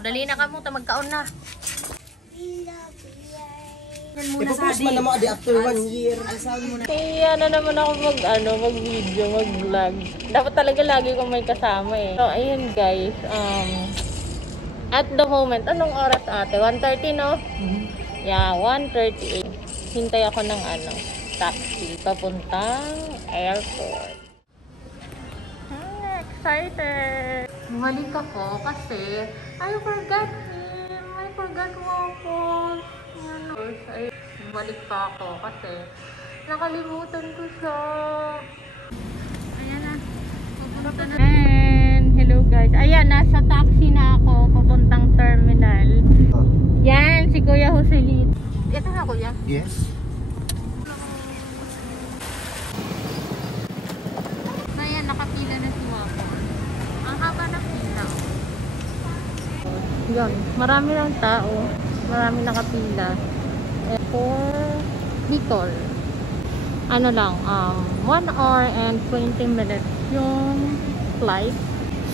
dali na ka mo, magkaon na. Ipopost man naman after 1 year. Kaya na naman ako mag-video, mag-vlog. Dapat talaga lagi kong may kasama eh. So, ayun guys. At the moment, anong oras ate? 1:30 no? Yeah, 1:38. Hintay ako ng taxi papuntang airport. Excited! Bumalik ako kasi I forgot him. I forgot Waffles. Ay, bumalik pa ako kasi nakalimutan ko siya. Ayan na. Pupunta na. And hello guys. Ayan, nasa taxi na ako papuntang terminal. Yan, si Kuya Joselito. Ito na Kuya? Yes. Ayan, nakapila na si Waffles. Ang haba ng pila. Yan, marami ng tao. Marami nakapila. For Bicol. Ano lang, 1 hour and 20 minutes yung flight.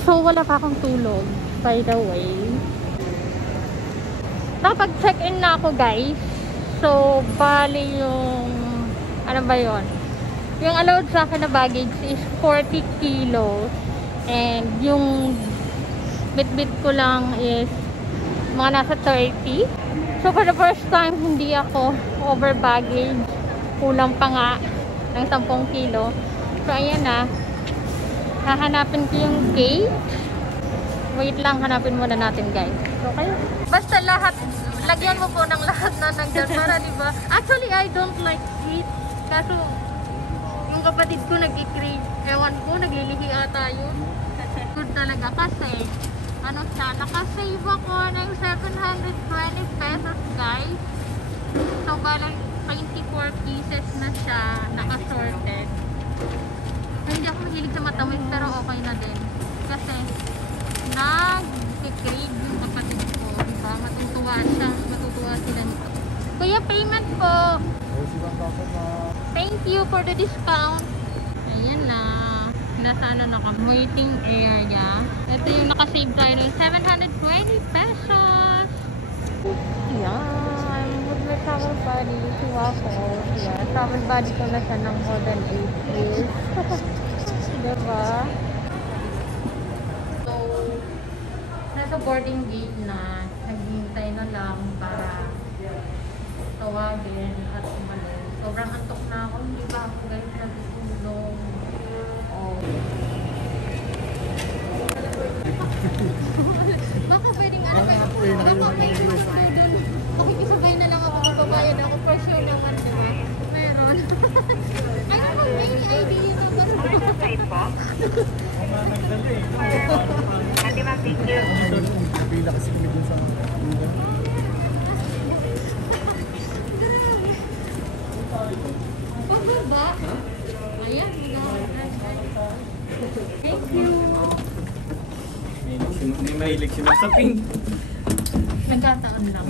So, wala pa akong tulog, by the way. Nakapag-check-in na ako, guys. So, bali yung, ano ba yun? Yung allowed sa akin na baggage is 40 kilos. And yung bit-bit ko lang is mga nasa 30. So, for the first time, hindi ako over baggage. Kulang pa nga ng 10 kilo. So, ayan na. Hahanapin ko yung gate. Wait lang, hanapin muna natin, guys. So, kayo. Basta lahat, lagyan mo po ng lahat na nagdaan para, diba? Actually, I don't like it. Kaso, yung kapatid ko nag-i-crave. Ewan ko, naglilihi ata yun. Good talaga kasi, ano siya, nakasave ako ng 720 pesos guys. So balang 24 pieces na siya, naka-sorted. Hindi ako mahilig sa matamis pero okay na din. Kasi nag-crave yung kapatid ko, diba? Matutuwa sila nito. Kuya, payment po! Thank you for the discount. Ayan na. Nasa na kami, waiting area. Ito yung nakasave tayo ng 720 pesos. Yan. With my travel buddy, si Waffles. Yan. Travel buddy ko na siya ng more than 8 years. Diba? So, nasa boarding gate na. Naghihintay na lang para tawagin at umalis. Sobrang antok na ako. Hindi ba ako guys nagtulong? Baka pwedeng baka pwedeng makikisabay na lang ako magbabayad ako for sure naman diba? Meron. I don't have any idea ito pero Ate ma'am, thank you. Pila kasi kami dun sa pagbaba? Ayan, thank you. May mahilig si Masa Pink. Nagkataon lang.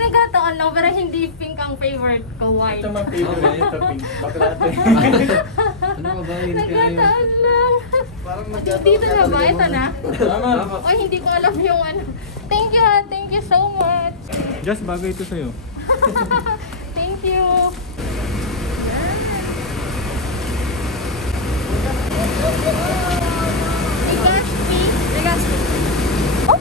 Nagkataon lang, pero hindi pink ang favorite ko, white. Ito mga favorite na ito, Pink. Bakla ito. Ano ba ba yun? Nagkataon lang. Dito na ba? Ito na? Ay, hindi ko alam yung ano. Thank you ha, thank you so much. Just bagay ito sa'yo. Thank you. Legazpi. Legazpi. Oh?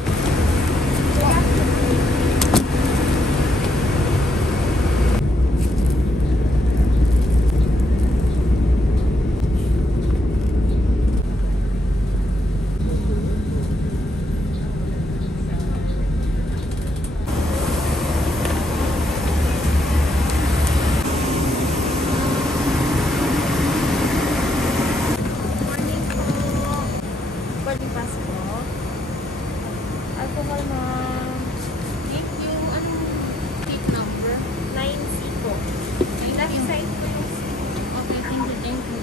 Alcohol na. Thank you. Ano gate number? 9C po. Left side po yung C. Okay, thank you, thank you.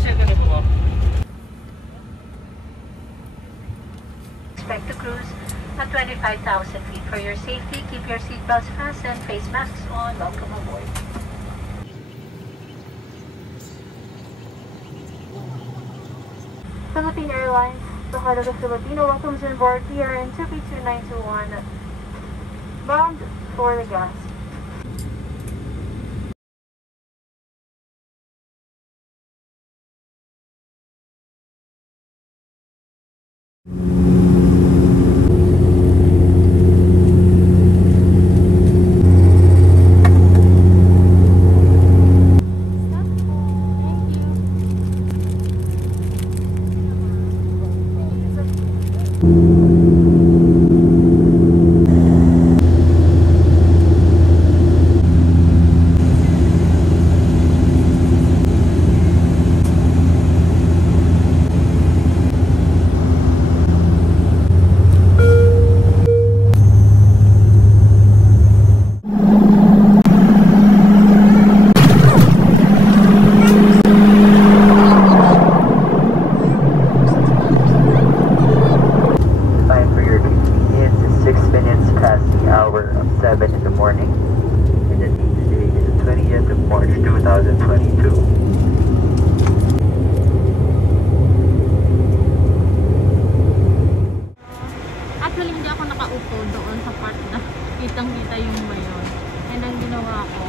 Share ka na po. Expect to cruise at 25,000 feet. For your safety, keep your seatbelts fastened, face masks on. Welcome aboard. Philippine Airlines, the heart of the Filipino, welcomes on board here in 2P2921, bound for the gas. Actually, hindi ako nakaupo doon sa part na kitang-kita yung mayon. And ang ginawa ko,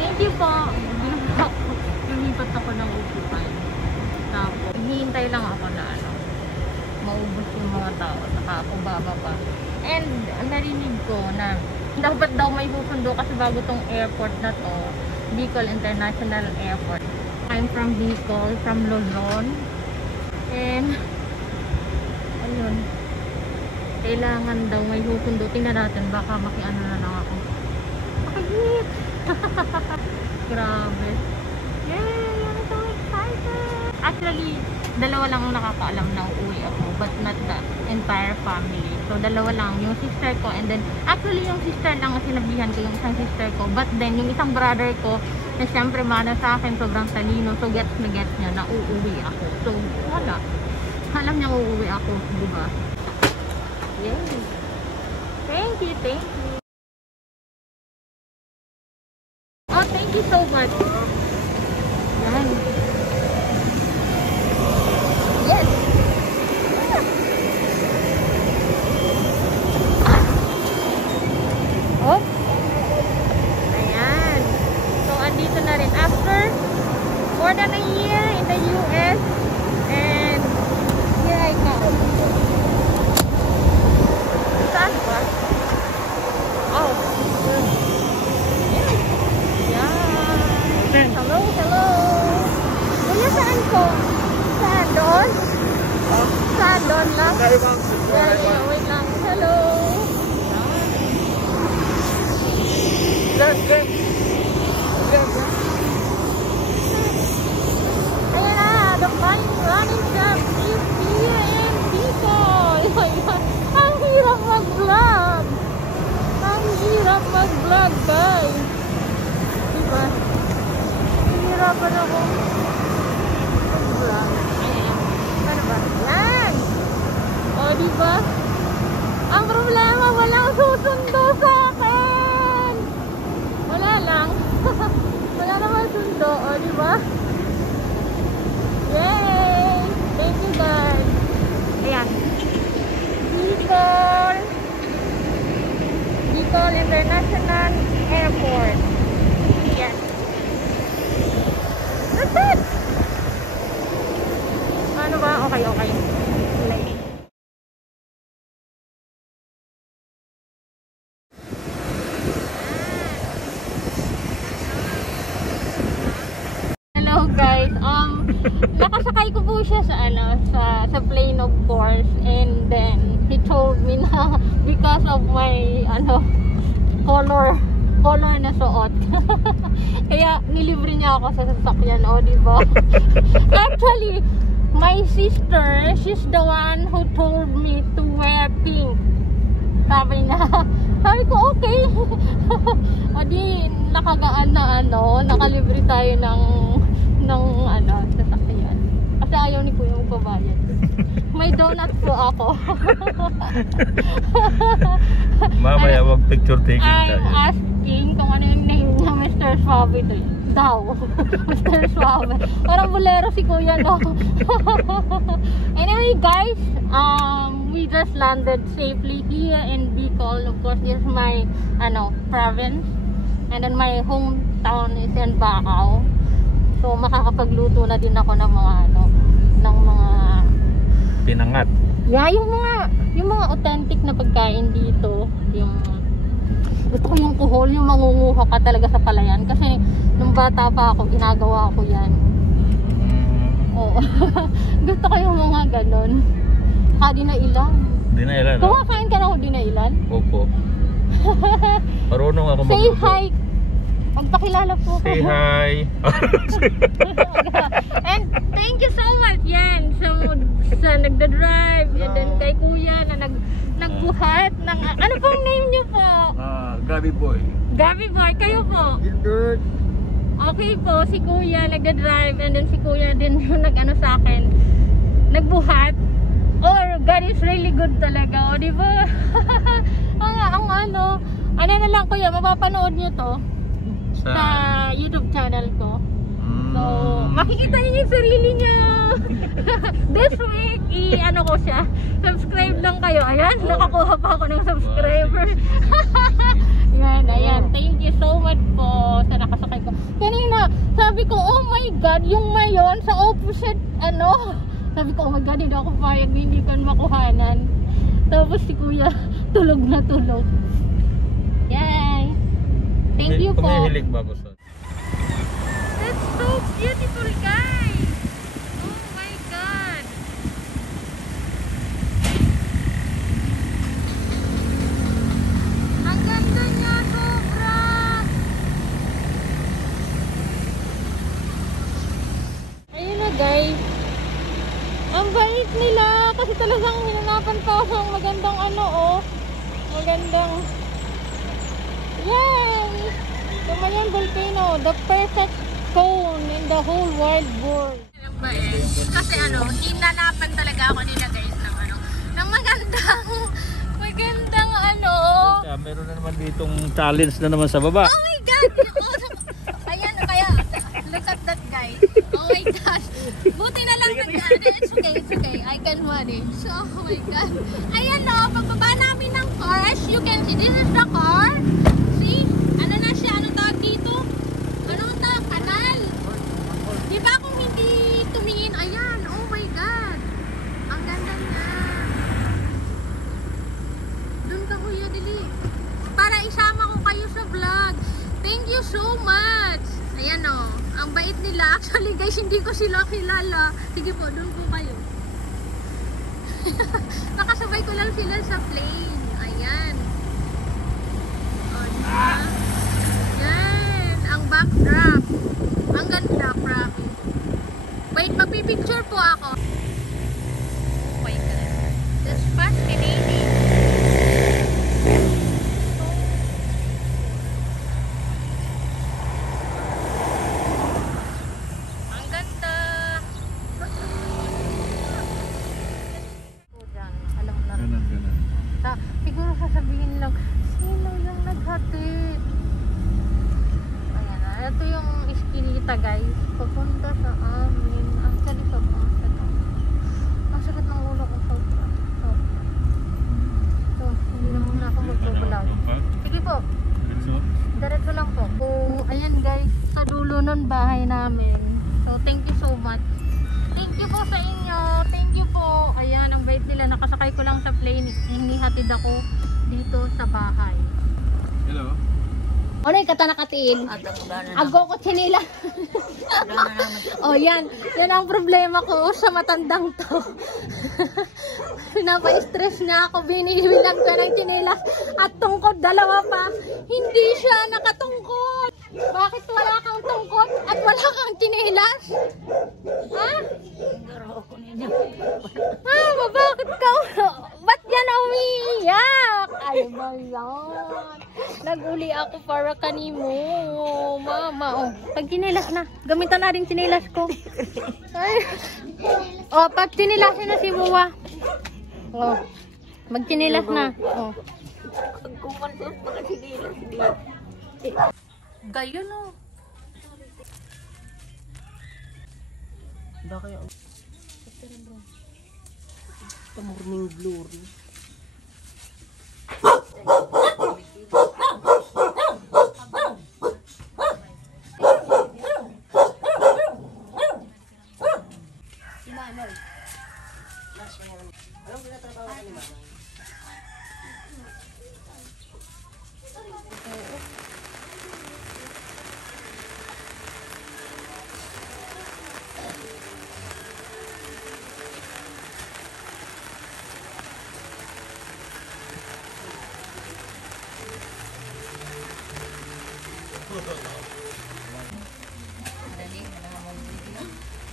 thank you po, ginawa ko, lumipat ako ng upuan. Tapos, hihintay lang ako na maubos yung mga tao, saka ako bababa. And narinig ko na dapat daw may susundo kasi bago tong airport na to, Bicol International Airport. I'm from Bicol, from Luzon. And ayun, kailangan daw may susundo. Tingnan natin, baka makiano na lang ako. Makagit! Grabe. Yay! I'm so excited! Actually, dalawa lang ang nakakaalam na uuwi ako, but not the entire family. So, dalawa lang. Yung sister ko, and then, actually, yung sister lang ang sinabihan ko, yung isang sister ko. But then, yung isang brother ko, na siyempre mana sa akin, sobrang talino. So, gets na gets niya na uuwi ako. So, wala. Alam niya uuwi ako, di ba? Yay! Thank you, thank you. Oh, thank you so much. Yan. Yes! Oh! Ayan. So, andito na rin. After more than a year in the US, and here I come. Saan ba? Oh. Yes. Yeah. Hello, hello. Kuya, saan ko? Saan doon? Saan doon lang? Yeah, wait lang. Hello. Ayan na, the running job is here in Bicol. Ang hirap mag-vlog. Ang hirap mag-vlog, guys. Diba? Hihirapan ako mag-vlog. Ano ba? Yan! O, diba? Ang problema, walang susundo sa akin! Wala lang. Wala naman sundo. O, diba? Yay! Thank you, guys. Ayan. Bicol International Airport. Yes. That's it! Ano ba? Okay, okay. Hello guys, nakasakay ko po siya sa plane, of course, and then he told me na because of my color na suot kaya nilibre niya ako sa sasakyan, diba? Actually, my sister, she's the one who told me to wear pink. Sabi niya, sabi ko okay. O di nakagaan na nakalibre tayo ng sasakyan. Kasi ayaw ni Kuya magpabayad. May donut po ako. Mamaya wag picture taking tayo. I'm asking asking kung ano yung name niya, Mr. Suave daw. Mr. Suave. Parang bolero si Kuya, no? Anyway, guys, we just landed safely here in Bicol. Of course, this is my, province. And then my hometown is in Bacau. So, makakapagluto na din ako ng mga, Pinangat. yeah, yung mga authentic na pagkain dito. Gusto ko yung kuhol, yung mangunguha ka talaga sa palayan. Kasi, nung bata pa ako, ginagawa ko yan. Oo. Gusto ko yung mga ganon. Dinailan. Dinailan. Kumakain ka na ako dinailan? Opo. Marunong ako Say magluto. hi. Magpakilala po ko. Say hi. And thank you so much yan sa nagda-drive and then kay Kuya na nagbuhat ng ano pong name niyo po? Gabi Boy. Gabi Boy, kayo po? Gilbert. Okay po, si Kuya nagda-drive and then si Kuya din yung nag-ano sa akin, nagbuhat. Or God is really good talaga, o di ba? Ano na lang Kuya, mapapanood niyo to sa YouTube channel ko. So, makikita niyo yung sarili niya. This week, ko siya. Subscribe lang kayo. Ayan, nakakuha pa ako ng subscriber. Ayan. Thank you so much po sa nakasakay ko. Kanina, sabi ko, oh my God, yung mayon sa opposite, sabi ko, oh my God, hindi ako payag, hindi ko makuhanan. Tapos si Kuya, tulog na tulog. Yay! Thank you po. Kumihilig ba ako sa? That's so beautiful, guys! Oh my God! Ang ganda niya, sobra! Ayun na, guys. Ang bait nila kasi talagang hinanapan pa ako ng magandang magandang yay! Tumayan volcano, the perfect cone in the whole wide world. Kasi hinanapan talaga ako nila guys ng magandang Meron na naman ditong challenge na naman sa baba. oh my God! Ayan, kaya look at that guys. Oh my gosh. Buti na lang it's okay. I can manage. Oh my God. Ayan pagbaba namin ng car, as you can see, this is the car. See? Ano na siya? Anong tawag dito? Anong tawag? Kanal. Diba kung hindi tumingin? Ayan. Oh my God. Ang ganda niya. Doon ka Kuya Dili. Para isama ko kayo sa vlog. Thank you so much. Ayan ang bait nila. Actually guys, hindi ko sila kilala. Sige po, doon po kayo. Nakasabay ko lang sila sa plane. Ayan. O, diba? Yan. Ang backdrop. Ang ganda, promise. Wait, magpipicture po ako. Oh my God. That's fascinating. Siguro sasabihin lang, sino yung naghatid? Ayan na, ito yung iskinita guys, papunta sa amin. Actually, ang sakit ng ulo ko sobra. So, hindi na muna ako mag-vlog. Sige po, diretso lang po. So, ayan guys, sa dulo nun bahay namin. So, thank you so much. Thank you po sa inyo. Thank you po. Ayan, ang bait nila. Nakasakay ko lang sa plane. Hinihatid ako dito sa bahay. Hello. Ano yung katanakatiin? Ago ko chinila. O yan. Yan ang problema ko sa matandang to. Pinapa-stress niya ako. Binibilang ko ng chinilas. At tungkod, dalawa pa. Hindi siya nakatungkod. Bakit wala kang tungkod at wala kang chinilas? Ha? Bakit ka? Ba't yan umiiyak? Ay ba yan? Naguli ako para kanimo, mama. Pag chinilas na, gamitan na rin chinilas ko. Ay. Pag chinilasin na si Buwa. Mag chinilas na. Gayon no. Baka kaya ito morning glory. Anong pinatrabaho ka ni Mama?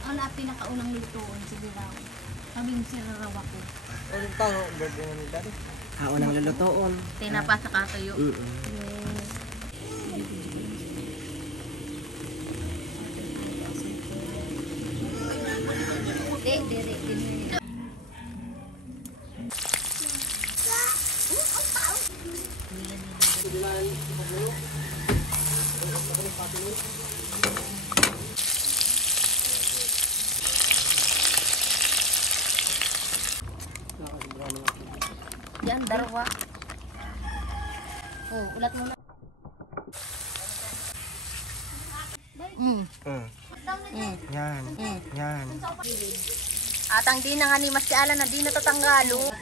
Ano ang pinakaunang lutuon sa Bilao? Kaming sirarawa ko. Ulit pang birthday na ni Daddy. Unang lulutoon. Tinapa sa katuyo. Yan, darwa. Oh, ulat mo na. Yan. Yan. Atang di na nga ni Mas Alan na di natatanggalo.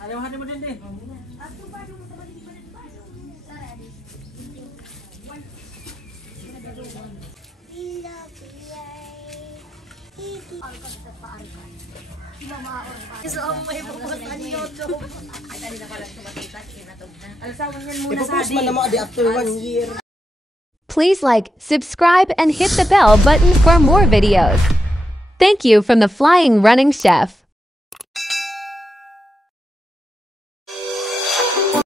Ayaw mo din din. Ipapos man naman after 1 year. Please like, subscribe, and hit the bell button for more videos. Thank you from the Flying Running Chef.